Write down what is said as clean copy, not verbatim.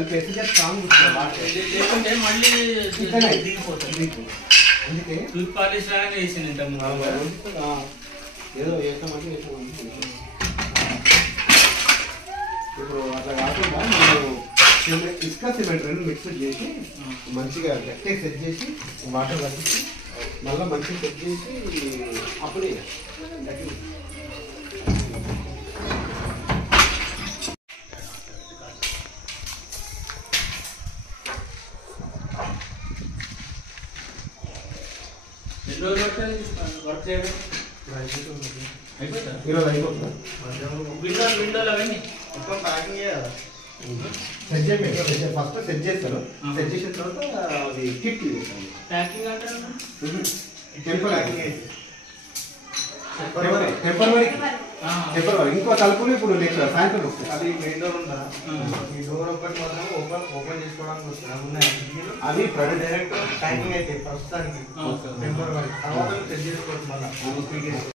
కలిపేసి స్ట్రాంగ్ లేకుంటే మళ్ళీ దిగిపోతుంది. అందుకే టూత్ పాలిష్ లాగానే వేసింది ఏదో వేస్తామంటే ఇప్పుడు అట్లా కాకుండా మీరు ఇసుక సిమెంట్ రెండు మిక్స్ చేసి మంచిగా గట్టిగా సెట్ చేసి వాటర్ కలిపి మళ్ళీ మంచిగా సెట్ చేసి అప్పుడే వర్క్ చేయడం ఈరోజు అయిపోతుంది విండోలు అవన్నీ మొత్తం ప్యాకింగ్ చేయాలి. సెట్ చేయండి ఫస్ట్ సెట్ చేస్తారు సెట్ చేసిన తర్వాత అది కిట్ ప్యాకింగ్ అంటారు టెంపరీ ఇంకో తలుపులు ఇప్పుడు నెక్స్ట్ సాయంత్రం వస్తుంది అది మెయిన్ డోర్ ఉందా? ఈ డోర్ ఒకటి మాత్రం ఓపెన్ చేసుకోవడానికి వస్తుంది. అది డైరెక్ట్ ప్యాకింగ్ అయితే ప్రస్తుతానికి టెంపరీ తర్వాత సెట్ చేసుకోవచ్చు మళ్ళీ.